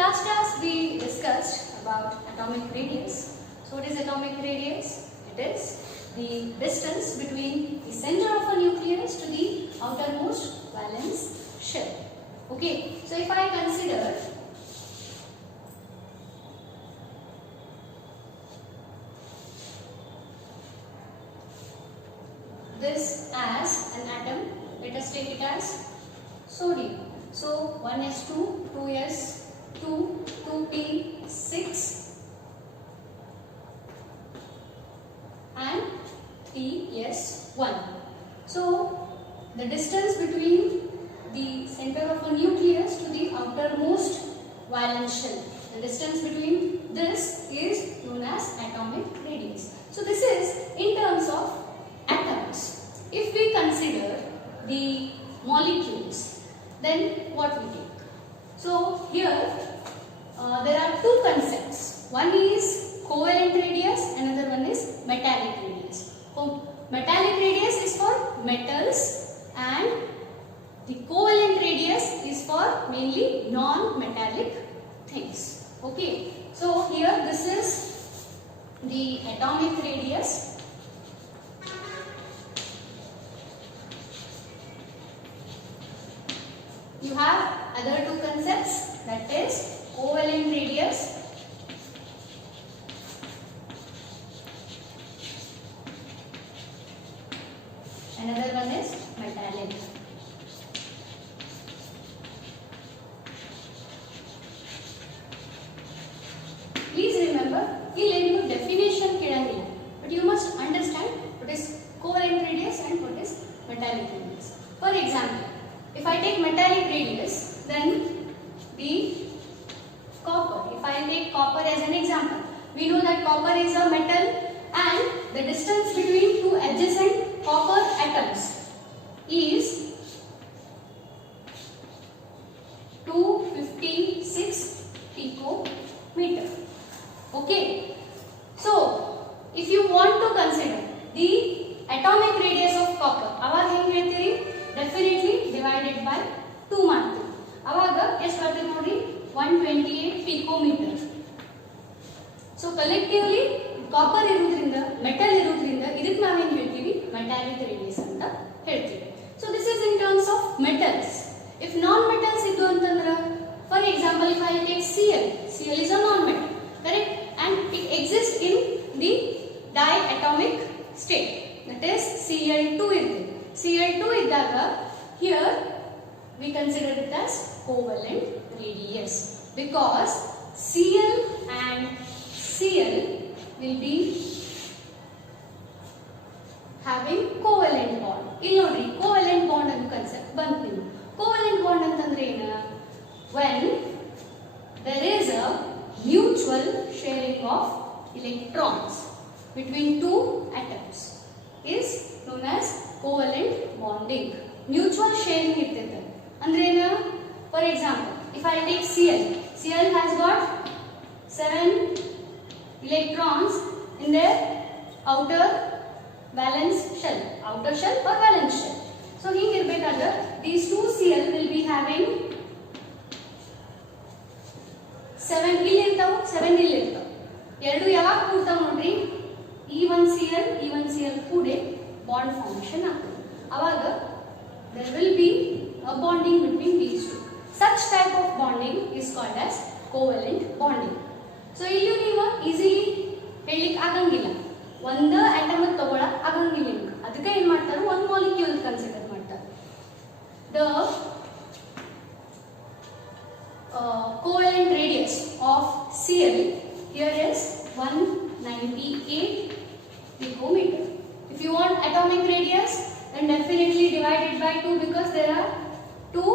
last class we discussed about atomic radius. So what is atomic radius? It is the distance between the center of a nucleus to the outermost valence shell. Okay, so if I consider this as an atom, let us take it as sodium. So 1s2, 2s2, 2p6 and 3s1. So the distance between the center of a nucleus to the outermost valence shell, the distance between this is known as atomic radius. So this is in terms of atoms. If we consider the molecules, then what we take? So here there are two concepts. One is covalent radius, another one is metallic radius. Metallic radius is for metals and the covalent radius is for mainly non-metallic things. Okay, so here this is the atomic radius. You have other two concepts, that is covalent radius another one is metallic. Please remember, here definition kedangiಲ್ಲ, but you must understand what is covalent radius and what is metallic radius. For example, if I take metallic radius, then the copper, if I take copper as an example, we know that copper is a metal and the distance between two adjacent copper atoms is 256 picometer. Okay, so if you want to consider the atomic radius of copper, aವಾಗ ಹೆಂಗೆ ಹೇಳ್ತೀರಿ? Definitely divided by 2 ಮಾಡ್ತೀವಿ. ಅವಾಗ ಎಷ್ಟು ಬರ್ತದೆ ನೋಡಿ? 128 picometer. So collectively copper ಇರುವುದರಿಂದ, metal ಇರುವುದರಿಂದ ಇದಕ್ಕೆ ನಾವು ಏನು ಹೇಳ್ತೀವಿ? Metallic radius ಅಂತ ಹೇಳ್ತೀವಿ. So this is in terms of metals. If non-metals ಇದ್ದು ಅಂತಂದ್ರೆ, for example, if I take Cl, Cl is a non-metal, correct? And it exists in the diatomic state. That is Cl2 ಇರ್ತದೆ. Cl2 ಇದ್ದಾಗ here we consider it as covalent radius because Cl and Cl will be having covalent bond. ಇಲ್ಲಿ ನೋಡ್ರಿ covalent bond ಅನ್ನೋ concept ಬಂತು. Covalent bond ಅಂತಂದ್ರೆ ಏನು? When there is a mutual sharing of electrons between two atoms is known as covalent bonding. Mutual sharing ಇರ್ತದೆ. ಅಂದ್ರೆ ಏನು? For example, if I take Cl, Cl has got 7 electrons in their outer valence shell, outer shell or valence shell. So here ಇರಬೇಕಾದ್ರೆ these two Cl will be having 7 ಇಲ್ಲಿ ಇರ್ತಾವ, 7 ಇಲ್ಲಿ ಇರ್ತಾವ. ಎರಡು ಯಾವಾಗ ಕೂಡ್ತಾವ ನೋಡ್ರಿ? E1Cl ಕೂಡಿ ಬಾಂಡ್ ಫಾರ್ಮೇಷನ್ ಆಗ್ತದೆ. ಅವಾಗ there will be a bonding between these two. Such type of bonding is called as covalent bonding. So ಇಲ್ಲಿ ನೀವು ಈಸಿಲಿ ಹೇಳಲಿಕ್ಕೆ ಆಗಂಗಿಲ್ಲ, ಒಂದು ಆಟಮ್ ತಗೊಳ್ಳಕ್ ಆಗಂಗಿಲ್ಲ ನಿಮ್ಗೆ. ಅದಕ್ಕೆ ಏನು ಮಾಡ್ತಾರೆ? ಒಂದು ಮಾಲಿಕ್ಯೂಲ್ ಕನ್ಸಿಡರ್ ಮಾಡ್ತಾರೆ. The covalent radius of Cl here is 198 picometer. If you want atomic radius, then definitely divide it by 2 because there are two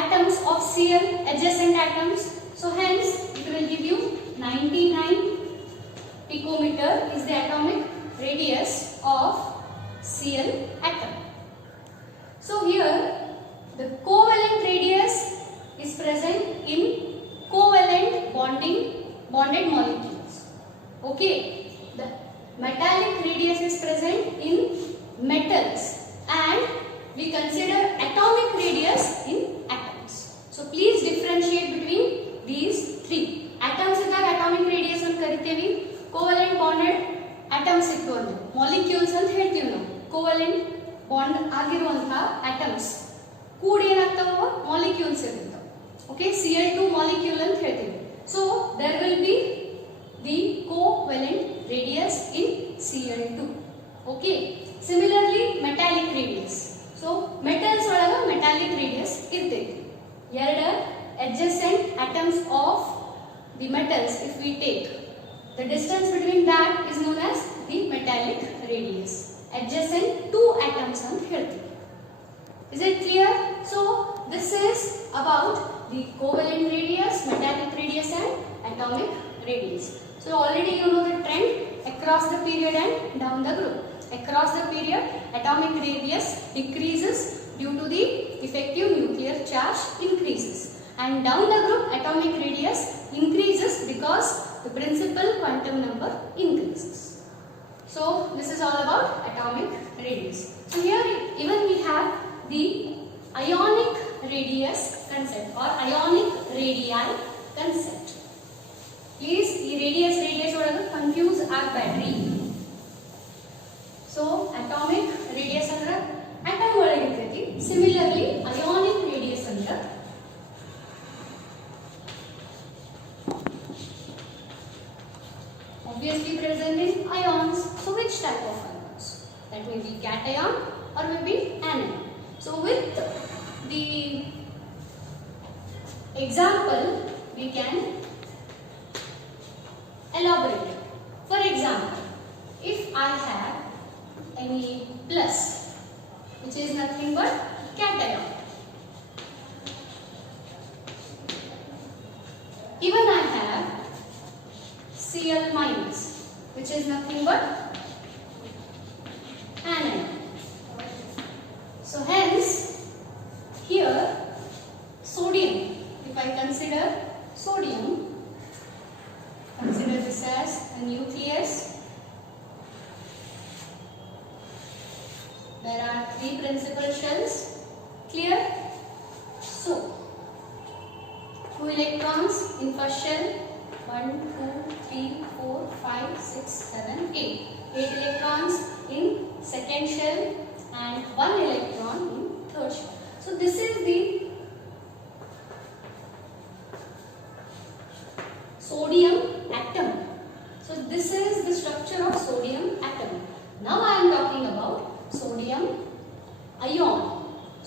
atoms of Cl, adjacent atoms. So hence it will give you 99 picometer is the atomic radius of Cl atom. So here the covalent radius is present in covalent bonded molecules. Okay, the metallic radius is present in metals and we consider atomic radius in atoms. So please differentiate between these atoms ಇತ್ತು ಅಂದ್ರೆ molecules ಅಂತ ಹೇಳ್ತೀವಿ ನಾವು. Covalent bond ಆಗಿರುವಂತಹ atoms ಕೂಡಿ ಏನಾಗ್ತಾವ molecules ಇರ್ತಾವ. Okay, Cl2 molecule ಅಂತ ಹೇಳ್ತೀವಿ. So there will be the covalent radius in Cl2. Okay, similarly metallic radius. So metals ಒಳಗ ಮೆಟಾಲಿಕ್ ರೇಡಿಯಸ್ ಇರ್ತೈತಿ. ಎರಡು adjacent atoms of the metals, if we take the distance between that is known as the metallic radius. Adjacent two atoms ant ಹೇಳ್ತೀವಿ. Is it clear? So this is about the covalent radius, metallic radius and atomic radius. So already you know the trend across the period and down the group. Across the period, atomic radius decreases due to the effective nuclear charge increases, and down the group atomic radius increases because the principal quantum number increases. So this is all about atomic radius. So here even we have the ionic radius concept or ionic radii concept. Please the radius ಒಳಗೆ confuse ಆಗಬೇಡ್ರಿ. So atomic radius ಅಂದ್ರೆ atom ಒಳಗೆ ಇರ್ತೈತಿ. Similarly ionic radius ಅಂದ್ರೆ obviously present in ions. So which type of ions? That may be cation or may be anion. So with the example we can elaborate. For example, if I have any plus, which is nothing but cation, even I have Cl minus, which is nothing but anion. So hence here sodium, if I consider sodium, consider this as a nucleus. There are 3 principal shells. Clear? So 2 electrons in first shell, 1, 2, 3, 4, 5, 6, 7, 8. 8 electrons in second shell and 1 electron in third shell. So this is the sodium atom. So this is the structure of sodium atom. Now I am talking about sodium ion.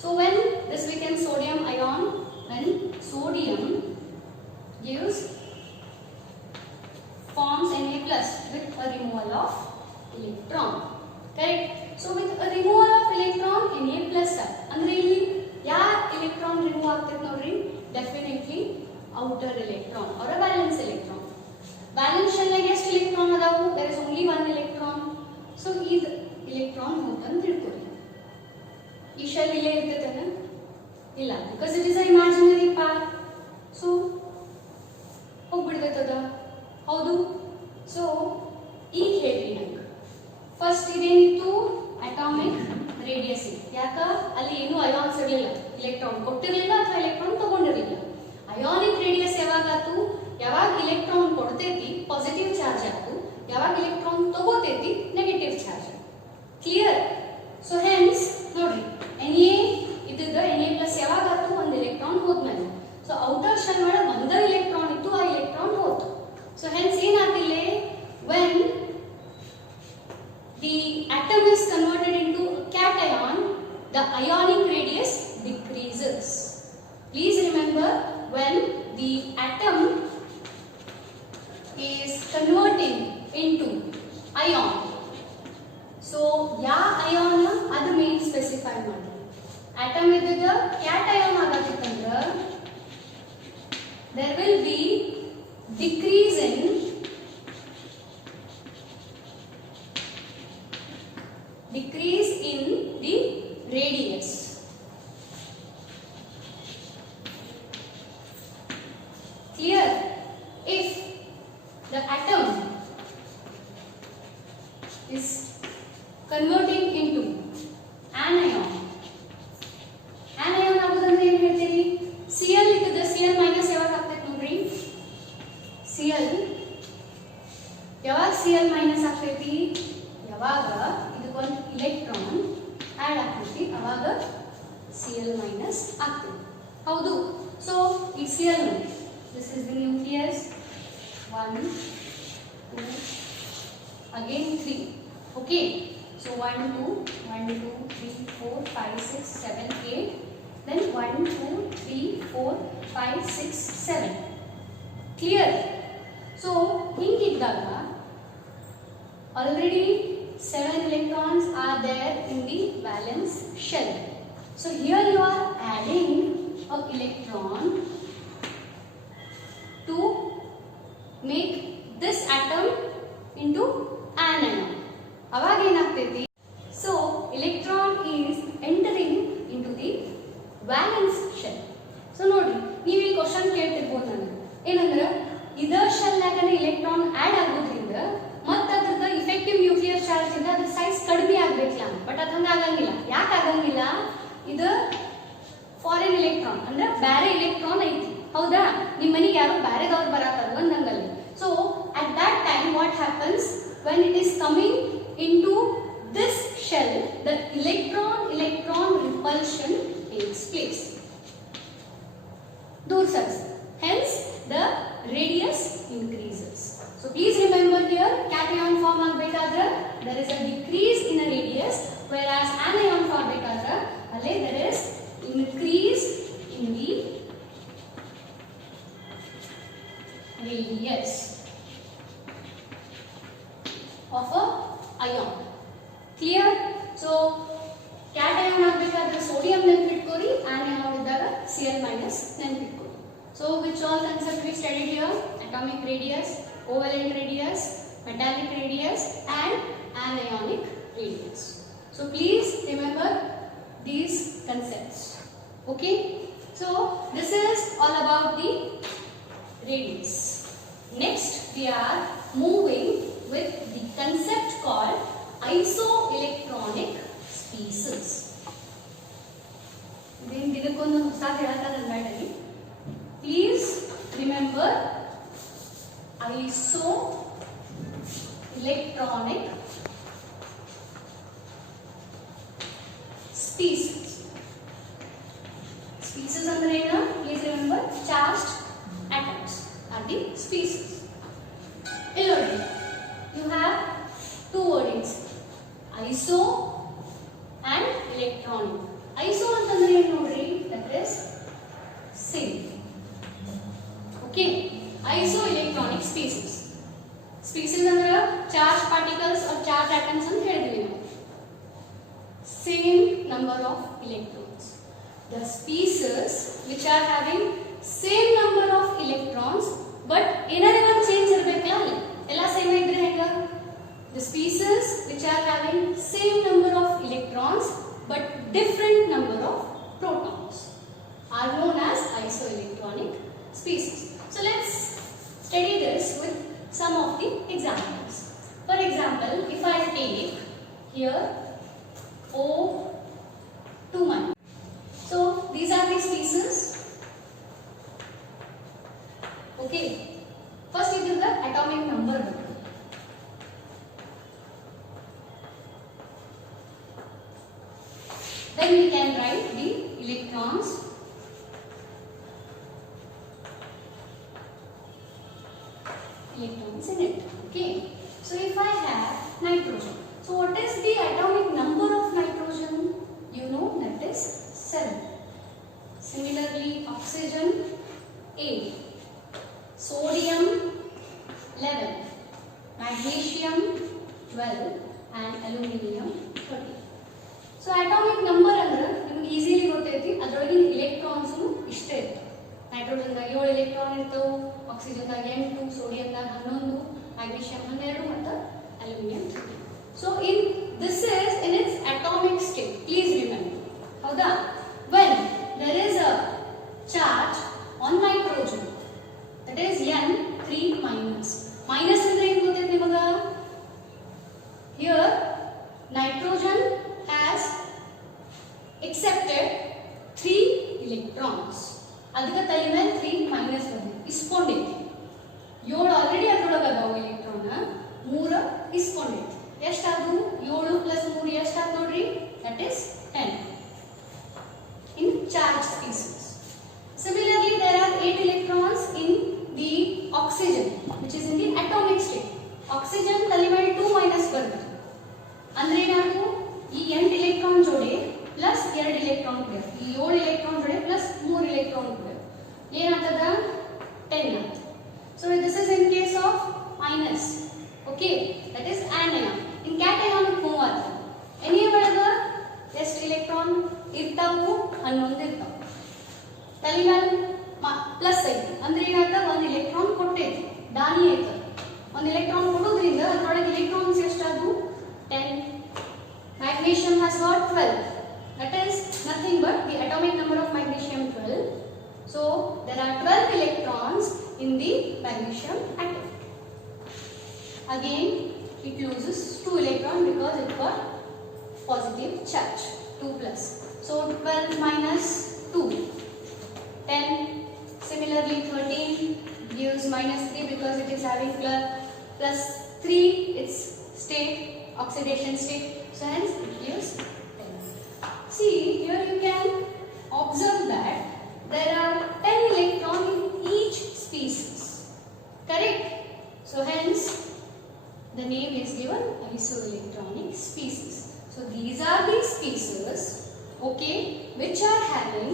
So when this becomes sodium ion, when sodium gives forms Na plus with a removal of electron. Correct? So with a removal of electron, Na plus andre illi ya electron remove agtade nodri, definitely outer electron or a valence electron. Valence shell nage ಎಷ್ಟು electron adavu? There is only 1 electron. So is electron ಹೋಗ್ತಂತ ತಿಳ್ಕೊಳ್ಳಿ. ಈ shell ಇಲ್ಲೇ ಇರ್ತೈತೇನ? ಇಲ್ಲ, because it is an imaginary part. So ಹೋಗ್ಬಿಡ್ತೈತದ. ಹೌದು. So ಈಗ ಹೇಳ್ರಿ ನಂಗೆ first ಇದೇನಿತ್ತು atomic radius ಇತ್ತು. ಯಾಕ ಅಲ್ಲಿ ಏನು ಅಯಾನ್ಸ್ ಇರಲಿಲ್ಲ, ಎಲೆಕ್ಟ್ರಾನ್ ಕೊಟ್ಟಿರಲಿಲ್ಲ ಅಥವಾ ಎಲೆಕ್ಟ್ರಾನ್ ತಗೊಂಡಿರಲಿಲ್ಲ. ಅಯಾನಿಕ್ ರೇಡಿಯಸ್ ಯಾವಾಗಾತು? ಯಾವಾಗ ಎಲೆಕ್ಟ್ರಾನ್ ಕೊಡ್ತೈತಿ ಪಾಸಿಟಿವ್ ಚಾರ್ಜ್ ಆಯ್ತು, ಯಾವಾಗ ಎಲೆಕ್ಟ್ರಾನ್ ತಗೋತೈತಿ negative charge. Clear? So hence ನೋಡ್ರಿ Na ಇದ್ದ Na ಪ್ಲಸ್ ಯಾವಾಗಾತು ಒಂದು ಎಲೆಕ್ಟ್ರಾನ್ ಹೋದ್ಮೇಲೆ, ಸೊ ಔಟರ್ ಶೆಲ್ ಒಳಗೆ ಒಂದ ಎಲೆಕ್ಟ್ರಾನ್ ಇತ್ತು, ಆ ಎಲೆಕ್ಟ್ರಾನ್ ಹೋಯ್ತು. So hence ಏನಾಗಿಲ್ಲ, when the atom is converted into a cation, the ionic radius decreases. Please remember, when the atom is converting into ion, so ya ion adu main specify ಮಾಡಿ. atom ಇದ್ದ cation ಆಗತಿತ್ತಂದ್ರ there will be decrease in the radius. Clear? If the atom is converting into anion ಆಗೋದಂದ್ರೆ ಏನು ಹೇಳ್ತೀರಿ? Cl ಇದ್ದದ Cl minus ಯಾವಾಗ ಆಗ್ತೈತೆ ನೋಡ್ರಿ. Cl ಯಾವಾಗ Cl minus ಆಗ್ತೈತಿ? ಅವಾಗ ಇದಕ್ಕೊಂದು ಇಲೆಕ್ಟ್ರಾನ್ ಆಡ್ ಆಗ್ತೈತಿ, ಅವಾಗ Cl minus ಆಗ್ತದೆ. ಹೌದು. ಸೊ ಈ Cl, this is the nucleus, 1 2 again 3. Okay, so 1 2 1 2 3 4 5 6 7 8, then 1 2 3 4 5 6 7. Clear? So ಹಿಂಗಿದ್ದಾಗ already 7 electrons are there in the valence shell. So here you are adding a electron to make this atom into anion. ಅವಾಗ ಏನಾಗ್ತೈತಿ? So electron is entering into the valence shell. So ನೋಡ್ರಿ, ನೀವು ಈ question ಕೇಳ್ತಿರ್ಬೋದು ನನಗೆ ಏನಂದ್ರೆ ಇದ shell ನಾಗನೇ electron add ಆಗೋದ್ರಿಂದ ಮತ್ತೆ ಅದ್ರದ್ದು ಇಫೆಕ್ಟಿವ್ ನ್ಯೂಕ್ಲಿಯರ್ ಚಾರ್ಜ್ ಇಂದ ಅದ್ರ ಸೈಜ್ ಕಡಿಮೆ ಆಗ್ಬೇಕಲ್ಲ. ಬಟ್ ಅದು ಹಂಗ ಆಗಂಗಿಲ್ಲ. ಯಾಕೆ ಆಗಂಗಿಲ್ಲ? ಇದು ಫಾರಿನ್ ಎಲೆಕ್ಟ್ರಾನ್ ಅಂದ್ರೆ ಬೇರೆ ಎಲೆಕ್ಟ್ರಾನ್ ಐತಿ, ಹೌದಾ? ನಿಮ್ಮ ಮನೆಗೆ ಯಾರು ಬೇರೆದವ್ರು ಬರಾತಾರ ಅಂದಂಗಲ್ಲಿ. So at that time what happens when it is coming into this shell, the electron repulsion takes place. दूर सरसे, hence the radius increases. So please remember here, cation form agಬೇಕಾದ್ರೆ there is a decrease in a radius, whereas anion form agಬೇಕಾದ್ರೆ ಅಲ್ಲಿ there is increase in the radius of a ion. Clear? So cation agಬೇಕಾದ್ರೆ sodium ನೆನಪಿಟ್ಕೋರಿ, anion ಇದ್ದಾಗ Cl minus ನೆನಪಿಟ್ಕೋರಿ. So which all concept we studied here? Atomic radius, covalent radius, metallic radius and anionic radius. So please remember these concepts. Okay? So this is all about the radius. Next we are moving with the concept called isoelectronic species. Then ಇದಕ್ಕೊಂದು ಹೊಸ ಹೇಳತಾರಲ್ಲ ಬೇಡರಿ. Please remember isoelectronic species. Species ಅಂದ್ರೆ ಏನು? Please remember charged atoms are the species. ಇಲ್ಲಿ ನೋಡಿ, you have two wordings, iso and electronic. Iso ಅಂತಂದ್ರೆ ಏನು ನೋಡ್ರಿ? That is same. Okay, isoelectronic species. Species ಅಂದ್ರೆ charged particles or charged atoms ಅಂತ ಹೇಳಿದ್ವಿ ನಾವು. Same number of electrons. The species which are having same number of electrons but ಏನಾದ್ರು ಒಂದು change ಇರಬೇಕಲ್ಲ ಅಲ್ಲಿ. ಎಲ್ಲ ಸೇಮ್ ಇದ್ರೆ ಹೇಗ? The species which are having same number of electrons but different number of protons are known as isoelectronic species. So let's study this with some of the examples. For example, if I take here O2-. So these are the species. Okay. First it is the atomic number. Then we can write the electrons. Electrons in it. Okay. So if I have nitrogen, so what is the atomic number of nitrogen? You know, that is 7. Similarly, oxygen 8, sodium 11, magnesium 12 and aluminum 30. So atomic number ಅಂದ್ರೆ ನಿಮಗೆ easily ಗೊತ್ತೈತಿ, ಅದರೊಳಗಿನ electrons ಇಷ್ಟೇ ಇರುತ್ತೆ. Nitrogen ದಾಗ 7 electron ಇರ್ತವೆ, oxygen ದಾಗ 8, sodium ದಾಗ 11, magnesium 12 ಮತ್ತು aluminium 3. So in this is in its atomic state. Please remember. ಹೌದಾ? When there is a charge on nitrogen, that is N3 minus. Minus ಅಂದ್ರೆ ಏನು ಗೊತ್ತೈತಿ ನಿಮಗೆ? Here nitrogen has accepted 3 electrons. ಅದಕ್ಕೆ ತಲೆ ಮೇಲೆ 3 minus ಬಂದಿದೆ, ಇಸ್ಕೊಂಡೈತಿ. 7 ಆಲ್ರೆಡಿ ಅದರೊಳಗೆ ಅದಾವ electron, 3 ಇಸ್ಕೊಂಡೈತಿ. ಎಷ್ಟಾದವು? that is 10 in charged species. Similarly, there are 8 electrons in the oxygen, which is in the atomic state. Oxygen element 2 minus ಬರುತ್ತೆ ಅಂದ್ರೆ ಏನಾದ್ರು ಈ 8 electron ಜೋಡಿ plus 2 electron ಇದೆ, ಈ 7 electron ಜೋಡಿ plus 3 electron ಇದೆ, ಏನಾಗ್ತದ 10 ಅಂತ. So this is in case of minus, okay, that is anion. In cation move ಆಗ್ತದೆ, ಎನಿ ಒಳಗ ಎಷ್ಟು electron ಇರ್ತಾವು 11 ಇರ್ತಾವು, ತಲೆಗಾಲ ಪ್ಲಸ್ ಐತಿ ಅಂದ್ರೆ ಏನಾಗ್ತದೆ ಒಂದು electron ಕೊಟ್ಟೈತಿ ದಾನಿ ಐತಿ, ಒಂದು electron ಕೊಡೋದ್ರಿಂದ ಅದರೊಳಗೆ electrons ಎಷ್ಟಾದವು 10. Magnesium has got 12, that is nothing but the atomic number of magnesium 12. So there are 12 electrons in the magnesium atom. Again it loses 2 electrons because it got positive charge 2 plus. So 12 minus 2, 10. Similarly 13 gives minus 3 because it is having plus 3 its state, oxidation state, so hence it gives 10. See, here you can observe that there are 10 electrons in each species, correct? So hence the name is given isoelectronic species. So these are the species, okay, which are having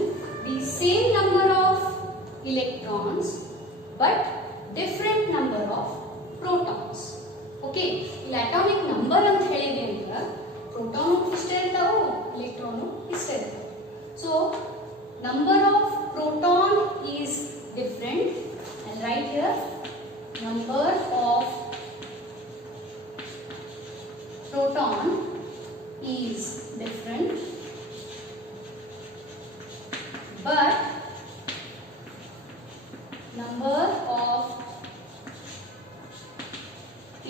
the same number of electrons but different number of protons. Okay, ಇಲ್ಲಿ atomic number ಅಂತ ಹೇಳಿದೆ ಅಂದ್ರೆ proton ಇಷ್ಟೇ ಇರ್ತಾವು, electron ಇಷ್ಟೇ ಇರ್ತಾವು. So number of proton is different, and right here number of proton is different, but number of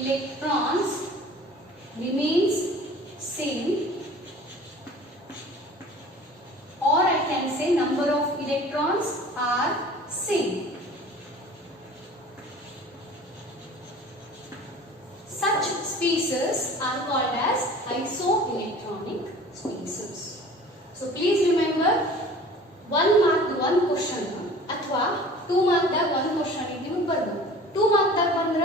electrons remains same, or I can say number of electrons are same. Such species are called as isoelectronic species. So please remember, 1 mark one question ಅಥವಾ 2 mark ದಾಗ one question ನಿಮಗೆ ಬರಬಹುದು. 2 mark ದಾಗ ಬಂದ್ರ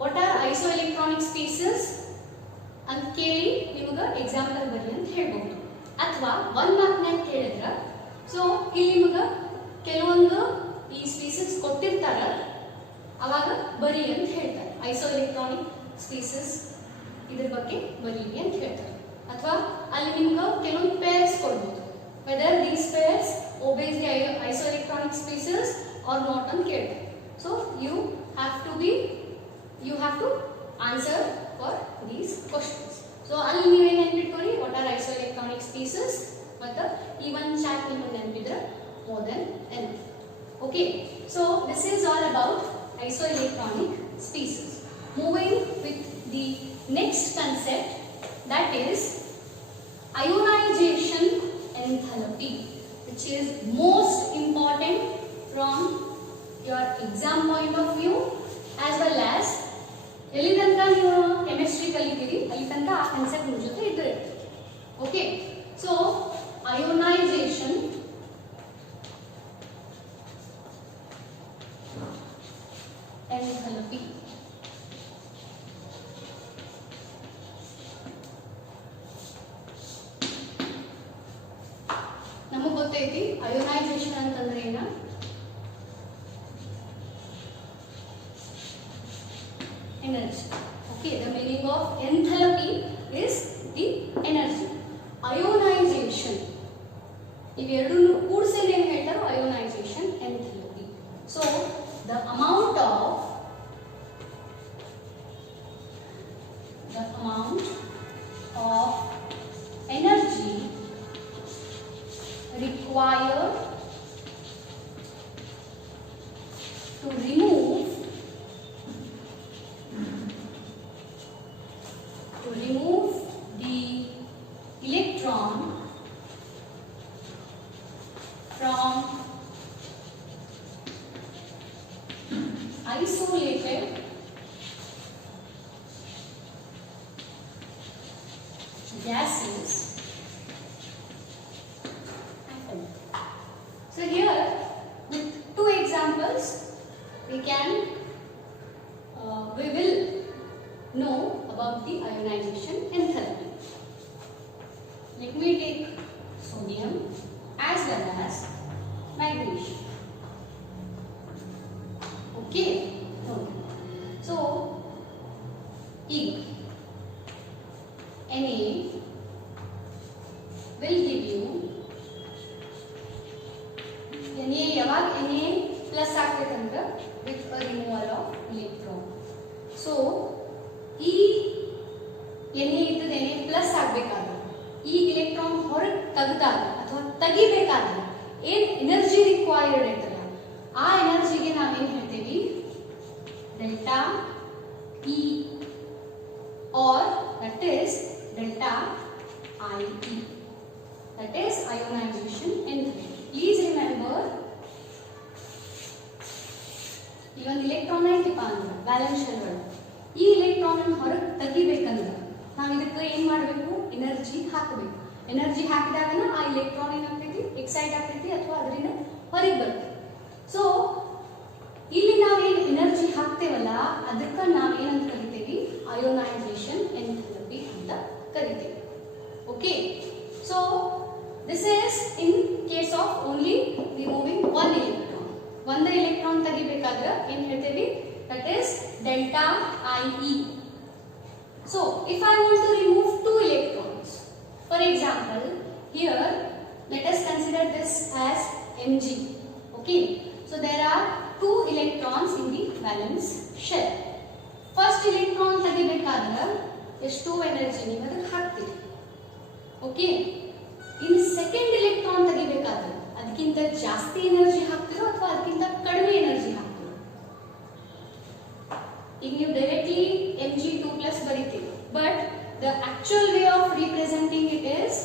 what are isoelectronic species ಅಂತ ಕೇಳಿ ನಿಮಗೆ example ಬರಿ ಅಂತ ಹೇಳ್ಬಹುದು, ಅಥವಾ 1 mark ನ್ಯಾಗ ಕೇಳಿದ್ರ ಸೊ ಇಲ್ಲಿ ನಿಮಗೆ ಕೆಲವೊಂದು ಈ ಸ್ಪೀಸೀಸ್ ಕೊಟ್ಟಿರ್ತಾರ ಅವಾಗ ಬರಿ ಅಂತ ಹೇಳ್ತಾರೆ, ಐಸೋಎಲೆಕ್ಟ್ರಾನಿಕ್ ಸ್ಪೀಸೀಸ್ ಇದ್ರ ಬಗ್ಗೆ ಬರೀರಿ ಅಂತ ಹೇಳ್ತಾರೆ, ಅಥವಾ ಅಲ್ಲಿ ನಿಮಗೆ ಕೆಲವೊಂದು ಪೇರ್ಸ್ ಕೊಡ್ಬೋದು, whether these pairs obeys the isoelectronic species or not ಅಂತ ಕೇಳ್ತಾರೆ. So you have to answer for these questions. So ಅಲ್ಲಿ ನೀವು ಏನು ನೆನಪಿಟ್ಕೊಳ್ಳಿ, what are isoelectronic species ಮತ್ತು ಈ ಒಂದು ಚಾರ್ಟ್ ನಿಮಗೆ ನೆನಪಿದ್ರೆ more than enough. Okay, so this is all about isoelectronic species. Moving with the next concept, that is ionization enthalpy, which is most important from your exam point of view as well as ಎಲ್ಲಿ ತನಕ ನೀವು chemistry ಕಲಿತೀರಿ ಅಲ್ಲಿ ತನಕ ಆ concept ನಿಮ್ಮ ಜೊತೆ ಇದ್ದರೆ. Okay, so ionisation enthalpy. ನಮಗೆ ಗೊತ್ತೈತಿ ಅಯೋನೈಸೇಷನ್ ಅಂತಂದ್ರೆ ಏನ. Energy. Okay, the meaning of enthalpy is the energy. Ionization. ಇವೆರಡನ್ನು ಕೂಡಿಸಿ ಏನು ಹೇಳ್ತಾರೋ ionization, enthalpy. So the amount of energy required to remove the electron from isolated gases we will know about the ionization enthalpy. Let me take sodium as well as magnesium. Okay. So ಈಗ Na will give you Na ಯಾವಾಗ Na plus ಆಗ್ತೈತಂದ್ರೆ with a removal of electron. So ಈ Na ಇದ್ದದ Na plus ಆಗಬೇಕಾದ್ರೆ ಈ electron ಹೊರಗೆ ತೆಗೆದಾಗ ಅಥವಾ ತೆಗಿಬೇಕಾದ್ರೆ ಏನ್ ಎನರ್ಜಿ ರಿಕ್ವೈರ್ಡ್ ಐತಲ್ಲ ಆ ಎನರ್ಜಿಗೆ ನಾವೇನ್ ಹೇಳ್ತೀವಿ delta E or that is delta IE, that is ionization enthalpy. Please remember even electron ಐತಿಪ್ಪ ಅಂದ್ರೆ ಬ್ಯಾಲೆನ್ಸ್ ಶೆಲ್ ಒಳಗೆ ಈ ಎಲೆಕ್ಟ್ರಾನ್ ಅನ್ನು ಹೊರಗೆ ತೆಗಿಬೇಕಂದ್ರೆ ನಾವು ಇದಕ್ಕೆ ಏನ್ ಮಾಡಬೇಕು ಎನರ್ಜಿ ಹಾಕಬೇಕು ಎನರ್ಜಿ ಹಾಕಿದಾಗನ ಆ ಎಲೆಕ್ಟ್ರಾನ್ ಏನಾಗ್ತೈತಿ ಎಕ್ಸೈಟ್ ಆಗ್ತೈತಿ ಅಥವಾ ಅದರಿಂದ ಹೊರಗೆ ಬರ್ತೈತಿ ಸೊ ಇಲ್ಲಿ ನಾವೇನು ಎನರ್ಜಿ ಹಾಕ್ತೇವಲ್ಲ ಅದಕ್ಕೆ ನಾವೇನಂತ ಕರಿತೀವಿ ಅಯೋನೈಸೇಷನ್ ಎಂಥಾಲ್ಪಿ ಅಂತ ಕರಿತೀವಿ okay so this is in case of only removing one electron ಒಂದು ಎಲೆಕ್ಟ್ರಾನ್ ತೆಗಿಬೇಕಾದ್ರೆ ಏನು ಹೇಳ್ತೀವಿ that is delta IE. So if I want to remove two electrons, for example here let us consider this as Mg. Okay, so there are two electrons in the valence shell. First electron ತೆಗಿಬೇಕಾದ್ರೆ ಎಷ್ಟು energy ನೀವು ಅದಕ್ಕೆ ಹಾಕ್ತೀರಿ okay in second electron ತೆಗಿಬೇಕಾದ್ರೆ ಅದಕ್ಕಿಂತ ಜಾಸ್ತಿ energy ಹಾಕ್ತಿರೋ ಅಥವಾ ಅದಕ್ಕಿಂತ ಕಡಿಮೆ ಎನರ್ಜಿ ಹಾಕ್ತಿರೋ ಈಗ ನೀವು ಡೈರೆಕ್ಟ್ಲಿ Mg2+ ಬರೀತೀರಿ but the actual way of representing it is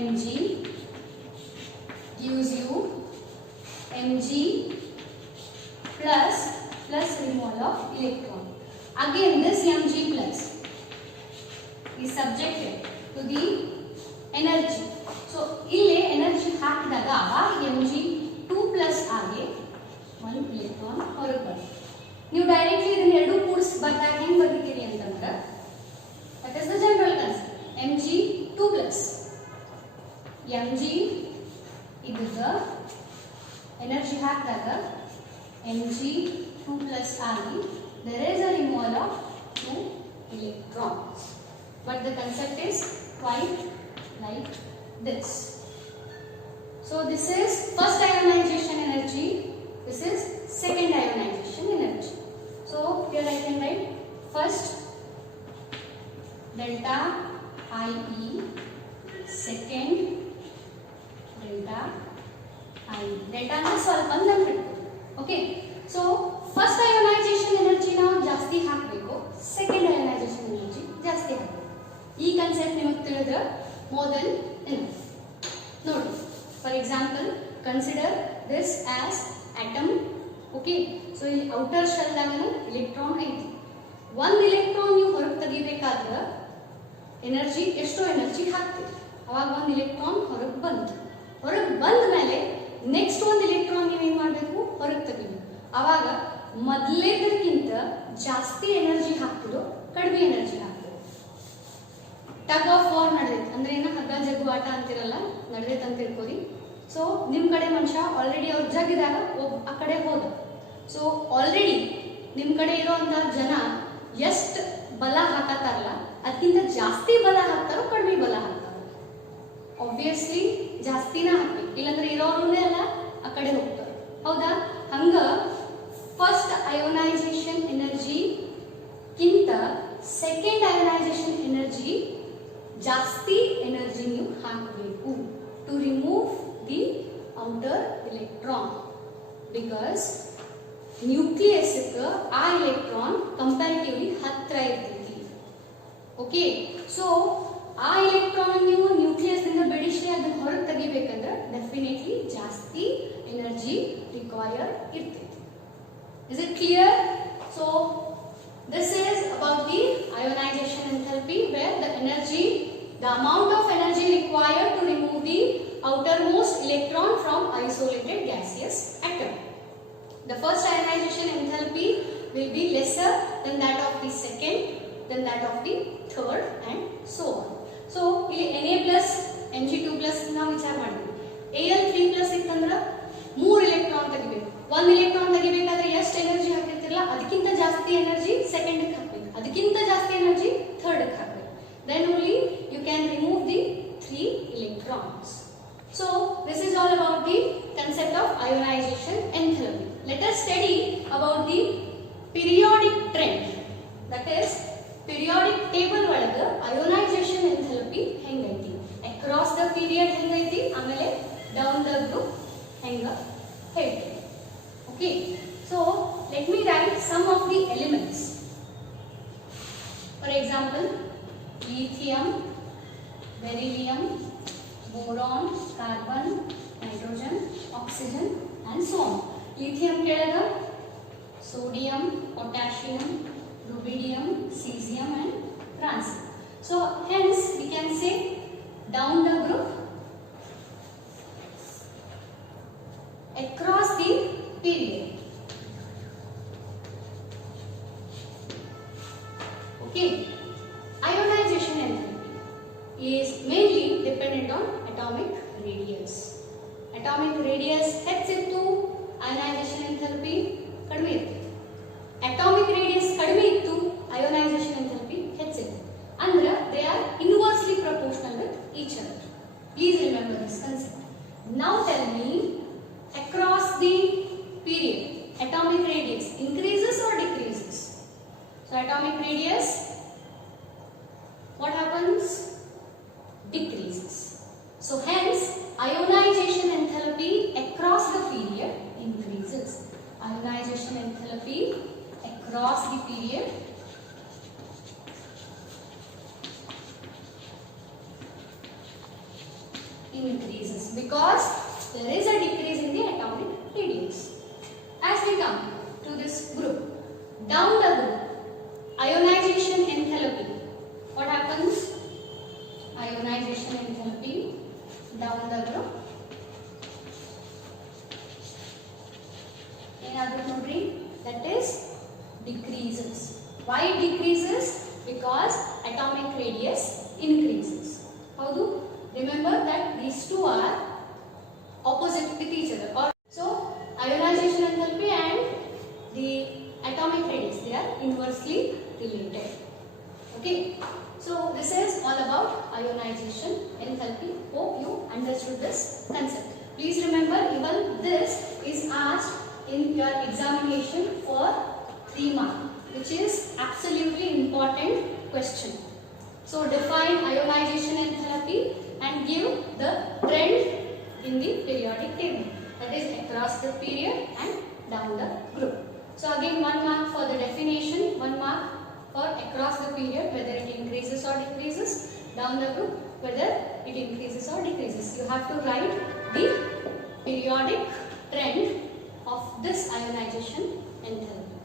Mg gives you Mg plus removal of electron. Again this Mg plus is subjected to the energy. So ಇಲ್ಲಿ ಎನರ್ಜಿ ಹಾಕಿದಾಗ ಆವಾಗ Mg2+ ಆಗಿ ಒಂದು electron ಹೊರಗೆ ಬರುತ್ತೆ ನೀವು directly ಇದನ್ನ ಎರಡು ಕೂಡಿಸಿ ಬರ್ದಾಗ ಹೆಂಗೆ ಬರ್ತೀರಿ ಅಂತಂದ್ರೆ that is the general concept Mg2+ Mg ಇದರ ಎನರ್ಜಿ ಹಾಕಿದಾಗ Mg2+ ಆಗಿ there is a removal of two electrons but the concept is quite like this. So this is first ionization energy, this is second ionization energy. So here I can write first delta IE, second delta IE. Delta ಅಂದ್ರೆ ಸ್ವಲ್ಪ ನೆನಪಿಟ್ಟು okay so first ionisation energy ನಾವು ಜಾಸ್ತಿ ಹಾಕಬೇಕು second ionisation energy ಜಾಸ್ತಿ ಹಾಕಬೇಕು ಈ concept ನಿಮಗೆ ತಿಳಿದ್ರೆ ಮೋರ್ ದೆನ್ ಎನಫ್ ನೋಡಿ for example consider this as atom okay so ಇಲ್ಲಿ ಔಟರ್ ಶೆಲ್ದಾಗ ಎಲೆಕ್ಟ್ರಾನ್ ಐತಿ ಒಂದು ಎಲೆಕ್ಟ್ರಾನ್ ನೀವು ಹೊರಗೆ ತೆಗಿಬೇಕಾದ್ರೆ ಎನರ್ಜಿ ಎಷ್ಟೋ ಎನರ್ಜಿ ಹಾಕ್ತೀರಿ ಅವಾಗ ಒಂದು ಎಲೆಕ್ಟ್ರಾನ್ ಹೊರಗೆ ಬಂದ ಮೇಲೆ ನೆಕ್ಸ್ಟ್ ಒಂದು ಎಲೆಕ್ಟ್ರಾನ್ ನೀವು ಏನು ಮಾಡಬೇಕು ಹೊರಗೆ ತೆಗಿಬೇಕು ಆವಾಗ ಮೊದಲೇದಕ್ಕಿಂತ ಜಾಸ್ತಿ ಎನರ್ಜಿ ಹಾಕ್ತಿರೋ ಕಡಿಮೆ ಎನರ್ಜಿ ಹಾಕ್ತಿರೋ ಟಗ್ ಆಫ್ ವಾರ್ ನಡೆದೈತೆ ಅಂದ್ರೆ ಏನೋ ಹಗ್ಗ ಜಗ್ಗು ಆಟ ಅಂತಿರಲ್ಲ ನಡೆದೈತೆ ಅಂತ ತಿಳ್ಕೊರಿ ಸೊ ನಿಮ್ಮ ಕಡೆ ಮನುಷ್ಯ ಆಲ್ರೆಡಿ ಅವ್ರು ಜಗ್ಗಿದಾಗ ಆ ಕಡೆ ಹೋದ ಸೊ ಆಲ್ರೆಡಿ ನಿಮ್ಮ ಕಡೆ ಇರೋಂಥ ಜನ ಎಷ್ಟು ಬಲ ಹಾಕತ್ತಾರಲ್ಲ ಅದಕ್ಕಿಂತ ಜಾಸ್ತಿ ಬಲ ಹಾಕ್ತಾರೋ ಕಡಿಮೆ ಬಲ ಹಾಕ್ತಾರೋ ಆಬ್ವಿಯಸ್ಲಿ ಜಾಸ್ತಿನ ಹಾಕ್ಬೇಕು ಇಲ್ಲಾಂದ್ರೆ ಇರೋರೇ ಅಲ್ಲ ಆ ಕಡೆ ಹೋಗ್ತಾರೆ ಹೌದಾ ಹಂಗ ಫಸ್ಟ್ ಅಯೋನೈಸೇಷನ್ ಎನರ್ಜಿ ಕಿಂತ ಸೆಕೆಂಡ್ ಅಯೋನೈಸೇಷನ್ ಎನರ್ಜಿ ಜಾಸ್ತಿ ಎನರ್ಜಿ ನೀವು ಹಾಕಬೇಕು to remove the outer electron because nucleus ಆ ಎಲೆಕ್ಟ್ರಾನ್ ಕಂಪ್ಯಾರಿಟಿವ್ಲಿ ಹತ್ರ ಇರ್ತೈತಿ ಓಕೆ ಸೊ ಆ ಎಲೆಕ್ಟ್ರಾನ್ ನೀವು ನ್ಯೂಕ್ಲಿಯಸ್ ಇಂದ ಬಿಡಿಸಿ ಅದನ್ನ ಹೊರಗೆ ತೆಗಿಬೇಕಂದ್ರೆ ಡೆಫಿನೆಟ್ಲಿ ಜಾಸ್ತಿ ಎನರ್ಜಿ ರಿಕ್ವೈರ್ಡ್ ಇರ್ತೈತಿ Is it clear? So this is about the ionization enthalpy where the amount of energy required to remove the outermost electron from isolated gaseous atom. The first ionization ionization enthalpy will be lesser than that of the second, then that of the third and so on. So ಇಲ್ಲಿ Na plus Mg2 plus ನಾವು ವಿಚಾರ ಮಾಡಿದ್ವಿ. Al3 plus ಇತ್ತಂದ್ರೆ 3 electron ತೆಗಿಬೇಕು. 1 electron ತೆಗಿಬೇಕಾದ್ರೆ ಎಷ್ಟು energy ಹಾಕಿರ್ತಿರಲ್ಲ ಅದಕ್ಕಿಂತ ಜಾಸ್ತಿ energy second ಗೆ ಹಾಕಬೇಕು. ಅದಕ್ಕಿಂತ ಜಾಸ್ತಿ ಎನರ್ಜಿ ಥರ್ಡ್ ಗೆ ಹಾಕಬೇಕು. Then only you can remove the 3 electrons. So this is all about the concept of ionization enthalpy. Let us study about the periodic trend. That is periodic table ಒಳಗೆ ionization enthalpy ಹೆಂಗೈತಿ, across the period ಹೆಂಗೈತಿ, ಆಮೇಲೆ down the group ಹೆಂಗ ಹೇಳ್ತೀವಿ. Okay, so let me write some of the elements. For example, lithium, beryllium, boron, carbon, nitrogen, oxygen and so on. Lithium ಕೆಳಗೆ sodium, potassium, rubidium, cesium and francium. So hence we can say down the group across the period. Okay, ionization enthalpy is mainly dependent on atomic radius. Atomic radius ಹೆಚ್ಚಿತ್ತು ionization enthalpy ಕಡಿಮೆ ಇತ್ತು. Atomic radius ಕಡಿಮೆ ಇತ್ತು ionization enthalpy ಹೆಚ್ಚಿತ್ತು. ಅಂದ್ರೆ they are inversely proportional with each other. Please remember this concept. Now tell me, across the period atomic radius increases or decreases? So atomic radius, what happens? Decreases. So hence ionization enthalpy across the period increases. Ionization enthalpy across the period increases because there is a decrease in the atomic radius. As we come to this group, down the group, ionization enthalpy, what happens? Ionization enthalpy down the group ಏನಾಗುತ್ತೆ ನೋಡ್ರಿ, that is decreases. Why it decreases? Because atomic radius increases. ಹೌದು, remember that these two are opposite with each other. Or so ionization enthalpy and the atomic radius, they are inversely related. Okay, so this is all about ionization enthalpy. Hope you understood this concept. Please remember, even this is asked in your examination for 3 marks, which is absolutely important question. So define ionization enthalpy and give the trend in the periodic table, that is across the period and down the group. So again 1 mark for the definition, 1 mark for across the period, whether it increases or decreases, down the group whether it increases or decreases. You have to write the periodic trend of this ionization enthalpy.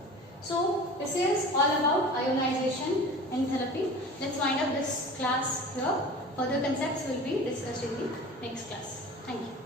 So this is all about ionization enthalpy. Let's wind up this class here. Further concepts will be discussed in the next class. Thank you.